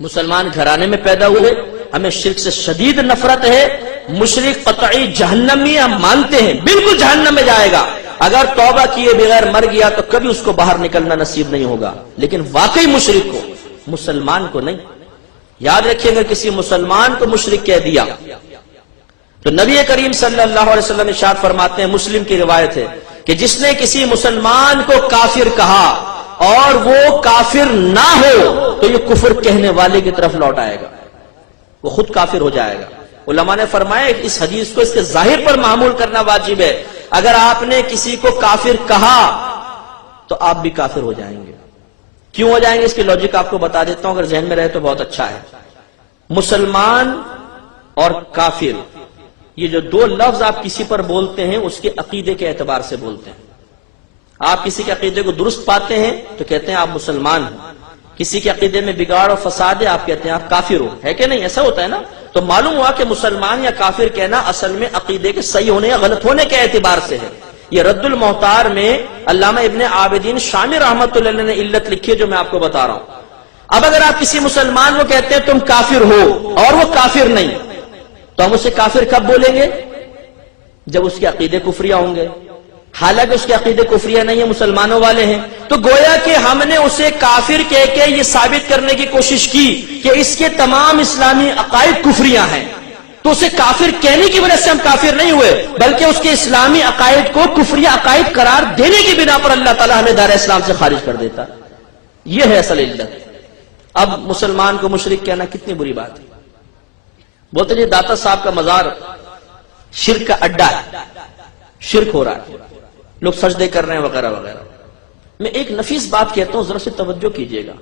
مسلمان گھرانے میں پیدا ہوئے، ہمیں شرک سے شدید نفرت ہے، مشرک قطعی جہنمی ہم مانتے ہیں، بالکل جہنم میں جائے گا، اگر توبہ کیے بغیر مر گیا تو کبھی اس کو باہر نکلنا نصیب نہیں ہوگا، لیکن واقعی مشرک کو، مسلمان کو نہیں۔ یاد رکھیے اگر کسی مسلمان کو مشرک کہہ دیا تو نبی کریم صلی اللہ علیہ وسلم ارشاد فرماتے ہیں، مسلم کی روایت ہے کہ جس نے کسی مسلمان کو کافر کہا اور وہ کافر نہ ہو تو یہ کفر کہنے والے کی طرف لوٹ آئے گا، وہ خود کافر ہو جائے گا۔ علماء نے فرمایا اس حدیث کو اس کے ظاہر پر معمول کرنا واجب ہے، اگر آپ نے کسی کو کافر کہا تو آپ بھی کافر ہو جائیں گے۔ کیوں ہو جائیں گے اس کی لاجک آپ کو بتا دیتا ہوں، اگر ذہن میں رہے تو بہت اچھا ہے۔ مسلمان اور کافر یہ جو دو لفظ آپ کسی پر بولتے ہیں اس کے عقیدے کے اعتبار سے بولتے ہیں۔ آپ کسی کے عقیدے کو درست پاتے ہیں تو کہتے ہیں آپ مسلمان ہیں، کسی کے عقیدے میں بگاڑ اور فساد ہے آپ کہتے ہیں آپ کافر ہو، ہے کہ نہیں؟ ایسا ہوتا ہے نا؟ تو معلوم ہوا کہ مسلمان یا کافر کہنا اصل میں عقیدے کے صحیح ہونے یا غلط ہونے کے اعتبار سے ہے۔ یہ رد المحتار میں علامہ ابن عابدین شامی رحمۃ اللہ علیہ نے علت لکھی ہے جو میں آپ کو بتا رہا ہوں۔ اب اگر آپ کسی مسلمان کو کہتے ہیں تم کافر ہو اور وہ کافر نہیں، تو ہم اسے کافر کب بولیں گے؟ جب اس کے عقیدے کفریہ ہوں گے، حالانکہ اس کے عقیدے کفریہ نہیں ہے، مسلمانوں والے ہیں، تو گویا کہ ہم نے اسے کافر کہہ کے یہ ثابت کرنے کی کوشش کی کہ اس کے تمام اسلامی عقائد کفریہ ہیں، تو اسے کافر کہنے کی وجہ سے ہم کافر نہیں ہوئے، بلکہ اس کے اسلامی عقائد کو کفریہ عقائد قرار دینے کی بنا پر اللہ تعالیٰ ہمیں دار اسلام سے خارج کر دیتا۔ یہ ہے اصل علت۔ اب مسلمان کو مشرک کہنا کتنی بری بات ہے۔ بولتے جی داتا صاحب کا مزار شرک کا اڈا ہے، شرک ہو رہا ہے، لوگ سجدے کر رہے ہیں وغیرہ وغیرہ۔ میں ایک نفیس بات کہتا ہوں، ذرا سے توجہ کیجئے گا،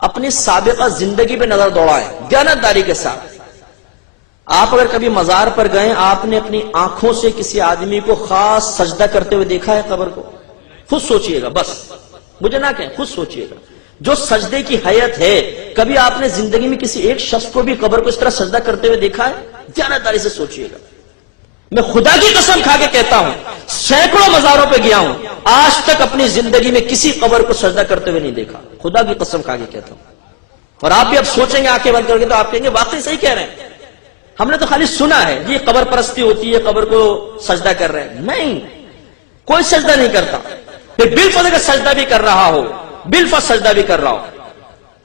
اپنی سابقہ زندگی پہ نظر دوڑائیں دیانتداری کے ساتھ۔ آپ اگر کبھی مزار پر گئے، آپ نے اپنی آنکھوں سے کسی آدمی کو خاص سجدہ کرتے ہوئے دیکھا ہے قبر کو؟ خود سوچئے گا، بس مجھے نہ کہیں، خود سوچئے گا جو سجدے کی حیت ہے، کبھی آپ نے زندگی میں کسی ایک شخص کو بھی قبر کو اس طرح سجدہ کرتے ہوئے دیکھا ہے؟ دیانتداری سے سوچئے گا۔ میں خدا کی قسم کھا کے کہتا ہوں، سینکڑوں مزاروں پہ گیا ہوں، آج تک اپنی زندگی میں کسی قبر کو سجدہ کرتے ہوئے نہیں دیکھا، خدا کی قسم کھا کے کہتا ہوں۔ اور آپ بھی اب سوچیں گے آنکھیں بند کر کے تو آپ کہیں گے واقعی صحیح کہہ رہے ہیں، ہم نے تو خالی سنا ہے یہ قبر پرستی ہوتی ہے، قبر کو سجدہ کر رہے ہیں۔ نہیں، کوئی سجدہ نہیں کرتا، پھر بالفرض اگر سجدہ بھی کر رہا ہو، بالفرض سجدہ بھی کر رہا ہو،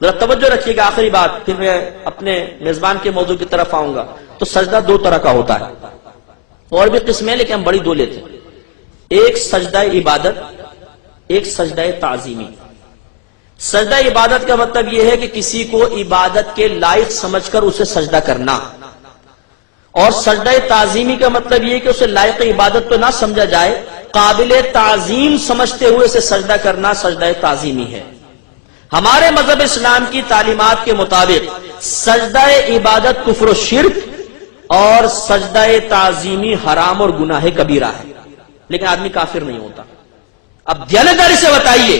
ذرا توجہ رکھیے گا، آخری بات، پھر میں اپنے میزبان کے موضوع کی طرف آؤں گا۔ تو سجدہ دو طرح کا ہوتا ہے، اور بھی قسمیں لیکن ہم بڑی دو لیتے ہیں، ایک سجدہ عبادت، ایک سجدہ تعظیمی۔ سجدہ عبادت کا مطلب یہ ہے کہ کسی کو عبادت کے لائق سمجھ کر اسے سجدہ کرنا، اور سجدہ تعظیمی کا مطلب یہ کہ اسے لائق عبادت تو نہ سمجھا جائے، قابل تعظیم سمجھتے ہوئے اسے سجدہ کرنا سجدہ تعظیمی ہے۔ ہمارے مذہب اسلام کی تعلیمات کے مطابق سجدہ عبادت کفر و شرک اور سجدہ تعظیمی حرام اور گناہ کبیرہ ہے، لیکن آدمی کافر نہیں ہوتا۔ اب دیانتداری سے بتائیے،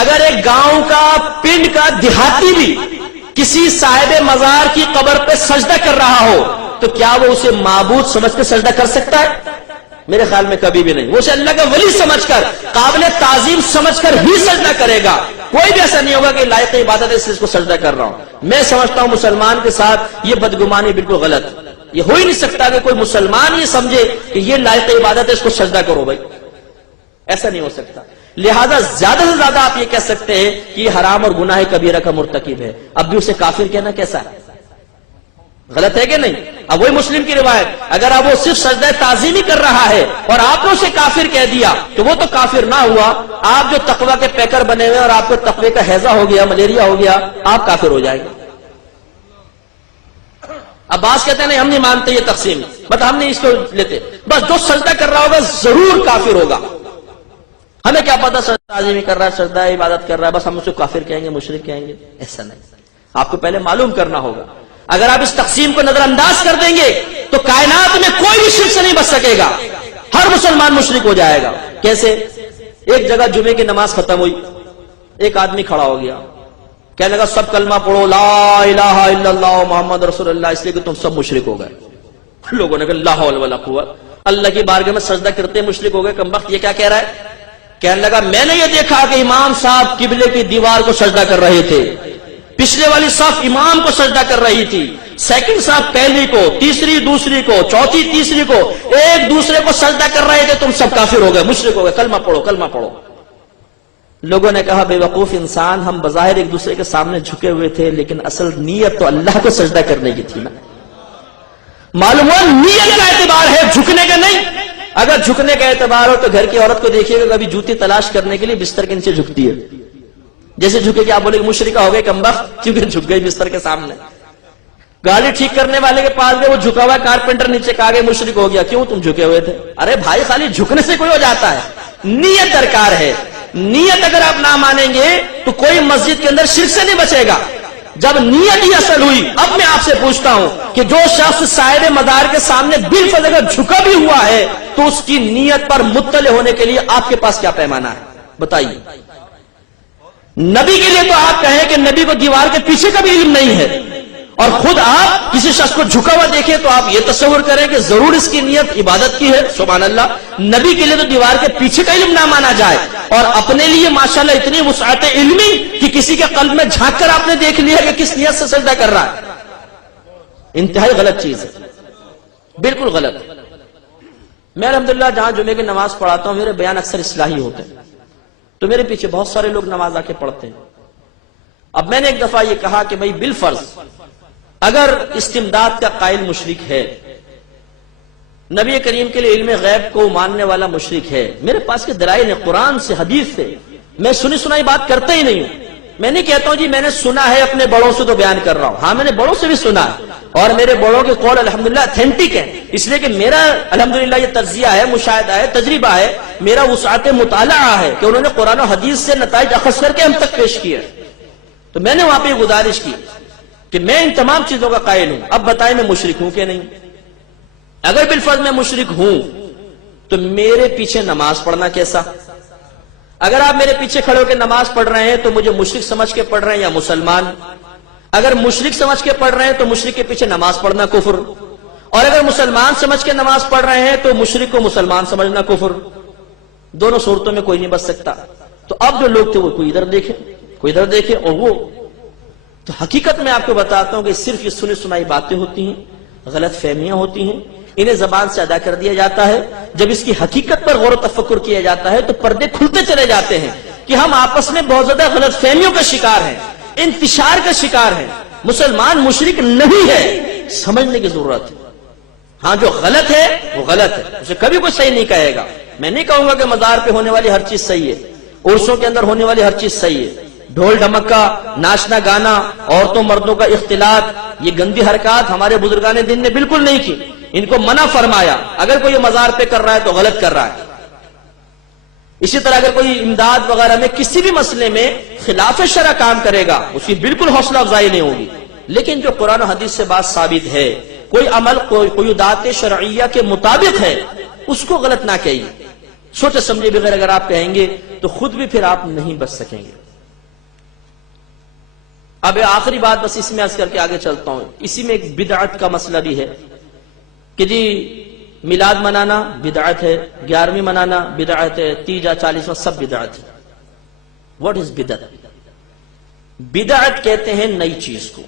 اگر ایک گاؤں کا، پنڈ کا دیہاتی بھی کسی صاحب مزار کی قبر پہ سجدہ کر رہا ہو تو کیا وہ اسے معبود سمجھ کر سجدہ کر سکتا ہے؟ میرے خیال میں کبھی بھی نہیں۔ وہ اسے اللہ کا ولی سمجھ کر، قابل تعظیم سمجھ کر ہی سجدہ کرے گا، کوئی بھی ایسا نہیں ہوگا کہ لائق عبادت ہے اس کو سجدہ کر رہا ہوں۔ میں سمجھتا ہوں مسلمان کے ساتھ یہ بدگمانی بالکل غلط، یہ ہو ہی نہیں سکتا کہ کوئی مسلمان یہ سمجھے کہ یہ لائق عبادت ہے اس کو سجدہ کرو، بھائی ایسا نہیں ہو سکتا۔ لہذا زیادہ سے زیادہ آپ یہ کہہ سکتے ہیں کہ یہ حرام اور گناہ کبیرہ کا مرتکب ہے، اب بھی اسے کافر کہنا کیسا ہے؟ غلط ہے کہ نہیں؟ اب وہی مسلم کی روایت، اگر اب وہ صرف سجدہ تعظیمی کر رہا ہے اور آپ نے اسے کافر کہہ دیا تو وہ تو کافر نہ ہوا، آپ جو تقوی کے پیکر بنے ہوئے اور آپ کو تقوی کا ہیضہ ہو گیا، ملیریا ہو گیا، آپ کافر ہو جائیں گے۔ اب بعض کہتے ہیں نہیں ہم نہیں مانتے یہ تقسیم، بس ہم نہیں اس کو لیتے، بس جو سجدہ کر رہا ہوگا ضرور کافر ہوگا، ہمیں کیا پتا سجدہ تعظیمی کر رہا ہے، سجدہ عبادت کر رہا ہے، بس ہم اسے کافر کہیں گے، مشرک کہیں گے، ایسا نہیں۔ آپ کو پہلے معلوم کرنا ہوگا، اگر آپ اس تقسیم کو نظر انداز کر دیں گے تو کائنات میں کوئی بھی شرک سے نہیں بچ سکے گا، ہر مسلمان مشرک ہو جائے گا۔ کیسے؟ ایک جگہ جمعے کی نماز ختم ہوئی، ایک آدمی کھڑا ہو گیا، کہنے لگا سب کلمہ پڑھو لا الہ الا اللہ محمد رسول اللہ، اس لیے کہ تم سب مشرک ہو گئے۔ لوگوں نے کہا لا حول ولا قوت، اللہ کی بارگاہ میں سجدہ کرتے مشرک ہو گئے، کمبخت یہ کیا کہہ رہا ہے؟ کہنے لگا میں نے یہ دیکھا کہ امام صاحب قبلے کی دیوار کو سجدہ کر رہے تھے، پچھلے والی صف امام کو سجدہ کر رہی تھی، سیکنڈ صف پہلی کو، تیسری دوسری کو، چوتھی تیسری کو، ایک دوسرے کو سجدہ کر رہے تھے، تم سب کافر ہو گئے، مشرک ہو گئے، کلمہ پڑھو کلمہ پڑھو۔ لوگوں نے کہا بے وقوف انسان، ہم بظاہر ایک دوسرے کے سامنے جھکے ہوئے تھے لیکن اصل نیت تو اللہ کو سجدہ کرنے کی تھی نا۔ معلوم ہوا نیت کا اعتبار ہے، جھکنے کا نہیں۔ اگر جھکنے کا اعتبار ہو تو گھر کی عورت کو دیکھیے گا کبھی جوتی تلاش کرنے کے لیے بستر کے نیچے جھکتی ہے، جیسے جھکے کہ آپ بولے کہ مشرکہ ہو گئی کمبخت، کیونکہ جھک گئی بستر کے سامنے۔ گاڑی ٹھیک کرنے والے کے پاس گئے، وہ جھکا ہوا کارپینٹر نیچے کہا گئے مشرک ہو گیا، کیوں تم جھکے ہوئے تھے؟ ارے بھائی خالی جھکنے سے کوئی ہو جاتا ہے؟ نیت درکار ہے۔ نیت اگر آپ نہ مانیں گے تو کوئی مسجد کے اندر شرک سے نہیں بچے گا۔ جب نیت ہی اصل ہوئی، اب میں آپ سے پوچھتا ہوں کہ جو شخص سائر مدار کے سامنے بالفرض اگر جھکا بھی ہوا ہے تو اس کی نیت پر مطلع ہونے کے لیے آپ کے پاس کیا پیمانہ ہے بتائیے؟ نبی کے لیے تو آپ کہیں کہ نبی کو دیوار کے پیچھے کا بھی علم نہیں ہے، اور خود آپ کسی شخص کو جھکا ہوا دیکھیں تو آپ یہ تصور کریں کہ ضرور اس کی نیت عبادت کی ہے۔ سبحان اللہ، نبی کے لیے تو دیوار کے پیچھے کا علم نہ مانا جائے، اور اپنے لیے ماشاءاللہ اتنی وسعت علمی کہ کسی کے قلب میں جھانک کر آپ نے دیکھ لیا کہ کس نیت سے سجدہ کر رہا ہے۔ انتہائی غلط چیز ہے، بالکل غلط۔ میں الحمدللہ جہاں جمعے کی نماز پڑھاتا ہوں، میرے بیان اکثر اصلاحی ہوتے ہیں، تو میرے پیچھے بہت سارے لوگ نماز آ کے پڑھتے ہیں۔ اب میں نے ایک دفعہ یہ کہا کہ بھائی بالفرض اگر استمداد کا قائل مشرک ہے، نبی کریم کے لیے علم غیب کو ماننے والا مشرک ہے، میرے پاس کے دلائل ہیں قرآن سے حدیث سے، میں سنی سنائی بات کرتا ہی نہیں ہوں۔ میں نہیں کہتا ہوں جی میں نے سنا ہے اپنے بڑوں سے تو بیان کر رہا ہوں، ہاں میں نے بڑوں سے بھی سنا ہے، اور میرے بڑوں کے قول الحمدللہ اتھینٹک ہے، اس لیے کہ میرا الحمدللہ یہ تجزیہ ہے، مشاہدہ ہے، تجربہ ہے، میرا وسعت مطالعہ ہے کہ انہوں نے قرآن و حدیث سے نتائج اخذ کر کے ہم تک پیش کیے۔ تو میں نے وہاں پہ گزارش کی کہ میں ان تمام چیزوں کا قائل ہوں، اب بتائیں میں مشرک ہوں کہ نہیں؟ اگر بالفرض میں مشرک ہوں تو میرے پیچھے نماز پڑھنا کیسا؟ اگر آپ میرے پیچھے کھڑے ہو کے نماز پڑھ رہے ہیں تو مجھے مشرک سمجھ کے پڑھ رہے ہیں یا مسلمان؟ اگر مشرک سمجھ کے پڑھ رہے ہیں تو مشرک کے پیچھے نماز پڑھنا کفر، اور اگر مسلمان سمجھ کے نماز پڑھ رہے ہیں تو مشرک کو مسلمان سمجھنا کفر۔ دونوں صورتوں میں کوئی نہیں بچ سکتا۔ تو اب جو لوگ تھے وہ کوئی ادھر دیکھے کوئی ادھر دیکھے، اور وہ تو حقیقت میں آپ کو بتاتا ہوں کہ صرف یہ سنی سنائی باتیں ہوتی ہیں، غلط فہمیاں ہوتی ہیں، انہیں زبان سے ادا کر دیا جاتا ہے۔ جب اس کی حقیقت پر غور و تفکر کیا جاتا ہے تو پردے کھلتے چلے جاتے ہیں کہ ہم آپس میں بہت زیادہ غلط فہمیوں کا شکار ہیں، انتشار کا شکار ہیں۔ مسلمان مشرک نہیں ہے، سمجھنے کی ضرورت ہے۔ ہاں جو غلط ہے وہ غلط ہے، اسے کبھی کوئی صحیح نہیں کہے گا۔ میں نہیں کہوں گا کہ مزار پہ ہونے والی ہر چیز صحیح ہے، عرسوں کے اندر ہونے والی ہر چیز صحیح ہے، ڈھول ڈھمکا، ناچنا گانا، عورتوں مردوں کا اختلاط، یہ گندی حرکات ہمارے بزرگان دین نے بالکل نہیں کی، ان کو منع فرمایا۔ اگر کوئی مزار پہ کر رہا ہے تو غلط کر رہا ہے۔ اسی طرح اگر کوئی امداد وغیرہ میں کسی بھی مسئلے میں خلاف شرع کام کرے گا، اس کی بالکل حوصلہ افزائی نہیں ہوگی۔ لیکن جو قرآن و حدیث سے بات ثابت ہے، کوئی عمل قیودات شرعیہ کے مطابق ہے، اس کو غلط نہ کہیے۔ سوچے سمجھے بغیر اگر آپ کہیں گے تو خود بھی پھر آپ نہیں بچ سکیں گے۔ اب آخری بات بس اس میں عرض کر کے آگے چلتا ہوں، اسی میں ایک بدعت کا مسئلہ بھی ہے کہ جی میلاد منانا بدعت ہے، 11ویں منانا بدعت ہے، تیجا 40واں سب بدعت ہے۔ واٹ از بدعت؟ بدعت کہتے ہیں نئی چیز کو۔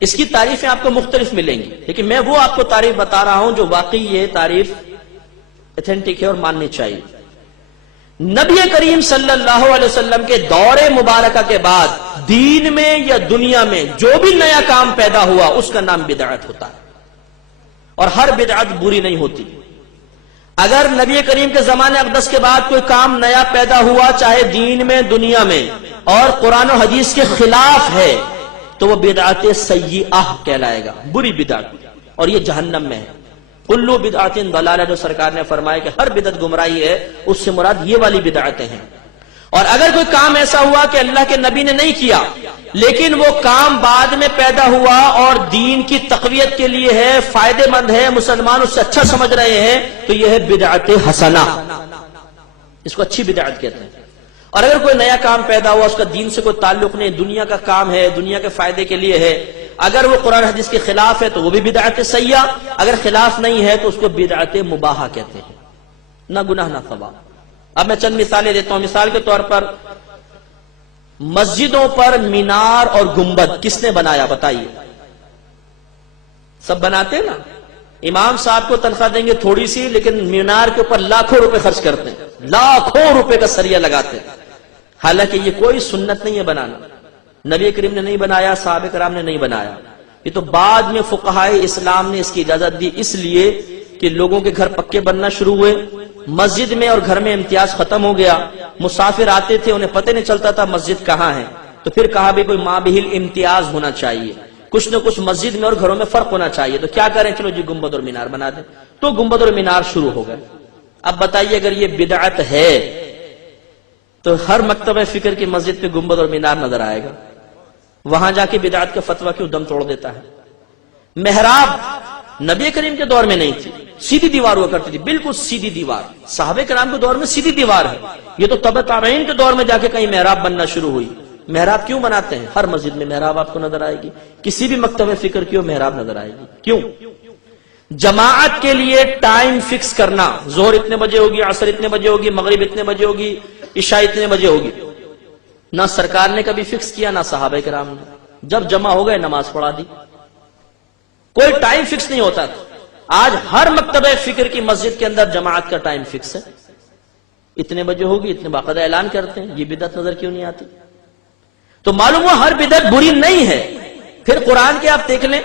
اس کی تعریفیں آپ کو مختلف ملیں گی، لیکن میں وہ آپ کو تعریف بتا رہا ہوں جو واقعی یہ تعریف ایتھینٹک ہے اور ماننی چاہیے۔ نبی کریم صلی اللہ علیہ وسلم کے دور مبارکہ کے بعد دین میں یا دنیا میں جو بھی نیا کام پیدا ہوا اس کا نام بدعت ہوتا ہے، اور ہر بدعت بری نہیں ہوتی۔ اگر نبی کریم کے زمانے اقدس کے بعد کوئی کام نیا پیدا ہوا، چاہے دین میں دنیا میں، اور قرآن و حدیث کے خلاف ہے تو وہ بدعت سیئہ کہلائے گا، بری بدعت، اور یہ جہنم میں ہے۔ کلو بدعت ضلالہ، جو سرکار نے فرمایا کہ ہر بدعت گمراہی ہے، اس سے مراد یہ والی بدعتیں ہیں۔ اور اگر کوئی کام ایسا ہوا کہ اللہ کے نبی نے نہیں کیا لیکن وہ کام بعد میں پیدا ہوا اور دین کی تقویت کے لیے ہے، فائدے مند ہے، مسلمان اس سے اچھا سمجھ رہے ہیں، تو یہ ہے بدعت حسنہ، اس کو اچھی بدعت کہتے ہیں۔ اور اگر کوئی نیا کام پیدا ہوا، اس کا دین سے کوئی تعلق نہیں، دنیا کا کام ہے، دنیا کے فائدے کے لیے ہے، اگر وہ قرآن حدیث کے خلاف ہے تو وہ بھی بدعت سیئہ، اگر خلاف نہیں ہے تو اس کو بدعت مباحہ کہتے ہیں، نہ گناہ نہ ثواب۔ اب میں چند مثالیں دیتا ہوں۔ مثال کے طور پر مسجدوں پر مینار اور گنبد کس نے بنایا بتائیے؟ سب بناتے ہیں نا. امام صاحب کو تنخواہ دیں گے تھوڑی سی، لیکن مینار کے اوپر لاکھوں روپے خرچ کرتے ہیں، لاکھوں روپے کا سریہ لگاتے ہیں. حالانکہ یہ کوئی سنت نہیں ہے بنانا. نبی کریم نے نہیں بنایا، صحابہ کرام نے نہیں بنایا. یہ تو بعد میں فقہائے اسلام نے اس کی اجازت دی، اس لیے کہ لوگوں کے گھر پکے بننا شروع ہوئے، مسجد میں اور گھر میں امتیاز ختم ہو گیا. مسافر آتے تھے، انہیں پتہ نہیں چلتا تھا مسجد کہاں ہے، تو پھر کہا بھی کوئی مابہل امتیاز ہونا چاہیے، کچھ نہ کچھ مسجد میں اور گھروں میں فرق ہونا چاہیے. تو کیا کریں؟ چلو جی گنبد اور مینار بنا دیں. تو گنبد اور مینار شروع ہو گئے. اب بتائیے اگر یہ بدعت ہے تو ہر مکتبہ فکر کی مسجد پہ گنبد اور مینار نظر آئے گا. وہاں جا کے بدعت کا فتویٰ کیوں دم توڑ دیتا ہے؟ محراب نبی کریم کے دور میں نہیں تھی، سیدھی دیوار ہوا کرتی تھی، بالکل سیدھی دیوار. صحابہ کرام کے دور میں سیدھی دیوار ہے. یہ تو تبع تابعین کے دور میں جا کے کہیں محراب بننا شروع ہوئی. محراب کیوں بناتے ہیں؟ ہر مسجد میں محراب آپ کو نظر آئے گی، کسی بھی مکتبہ فکر کی محراب نظر آئے گی. کیوں؟ جماعت کے لیے ٹائم فکس کرنا، ظہر اتنے بجے ہوگی، عصر اتنے بجے ہوگی، مغرب اتنے بجے ہوگی، عشاء اتنے بجے ہوگی. نہ سرکار نے کبھی فکس کیا، نہ صحابہ کرام نے. جب جمع ہو گئے نماز پڑھا دی. کوئی ٹائم فکس نہیں ہوتا تھا. آج ہر مکتبہ فکر کی مسجد کے اندر جماعت کا ٹائم فکس ہے، اتنے بجے ہوگی، اتنے باقاعدہ اعلان کرتے ہیں. یہ بدعت نظر کیوں نہیں آتی؟ تو معلوم ہوا ہر بدعت بری نہیں ہے. پھر قرآن کے آپ دیکھ لیں،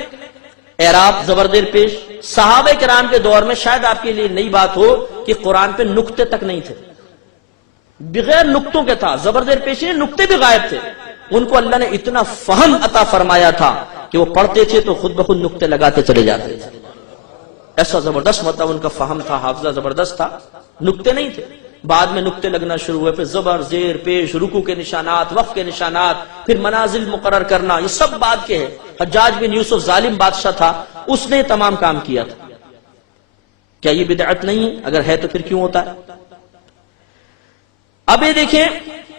اعراب زبردیر پیش. صحابہ کرام کے دور میں شاید آپ کے لیے نئی بات ہو کہ قرآن پہ نقطے تک نہیں تھے، بغیر نقطوں کے تھا. زبردیر پیش نے نقطے بھی غائب تھے. ان کو اللہ نے اتنا فہم عطا فرمایا تھا کہ وہ پڑھتے تھے تو خود بخود نقطے لگاتے چلے جاتے تھے. ایسا زبردست مطلب ان کا فہم تھا، حافظہ زبردست تھا. نقطے نہیں تھے، بعد میں نقطے لگنا شروع ہوئے. پھر زبر، زیر، پیش، رکوع کے نشانات، وقف کے نشانات، پھر منازل مقرر کرنا، یہ سب بعد کے ہیں. حجاج بن یوسف ظالم بادشاہ تھا، اس نے تمام کام کیا تھا. کیا یہ بدعت نہیں ہے؟ اگر ہے تو پھر کیوں ہوتا ہے؟ اب یہ دیکھیں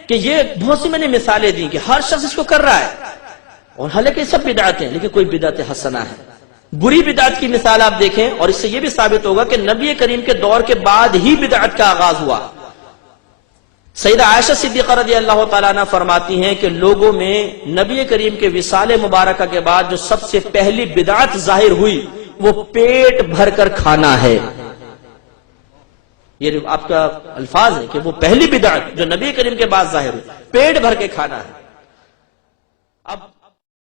کہ یہ بہت سی میں نے مثالیں دی کہ ہر شخص اس کو کر رہا ہے، اور حالانکہ سب بدعت ہیں، لیکن کوئی بدعت حسنہ ہے. بری بدعت کی مثال آپ دیکھیں، اور اس سے یہ بھی ثابت ہوگا کہ نبی کریم کے دور کے بعد ہی بدعت کا آغاز ہوا. سیدہ عائشہ صدیقہ رضی اللہ تعالیٰ عنہ فرماتی ہیں کہ لوگوں میں نبی کریم کے وصال مبارکہ کے بعد جو سب سے پہلی بدعت ظاہر ہوئی وہ پیٹ بھر کر کھانا ہے. یہ آپ کا الفاظ ہے کہ وہ پہلی بدعت جو نبی کریم کے بعد ظاہر ہوئی، پیٹ بھر کے کھانا ہے. اب